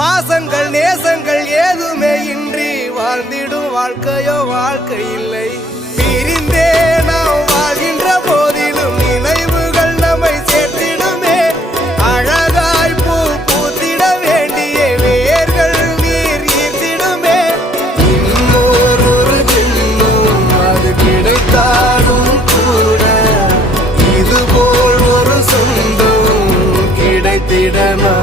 பாசங்கள் நேசங்கள் ஏதுமே இன்றி வாழ்ந்திடும் வாழ்க்கையோ வாழ்க்கை இல்லை. பிரிந்தே நாம் வாழ்கின்ற போதிலும் நினைவுகள் நம்மை சேர்த்திடுமே. அழகாய் பூ பூத்திட வேண்டிய வேர்கள் நீர் ஈர்த்திடுமே. இன்னொரு ஜென்மம் அது கிடைத்தாலும் கூட இதுபோல் ஒரு சொந்தம் கிடைத்திடமா.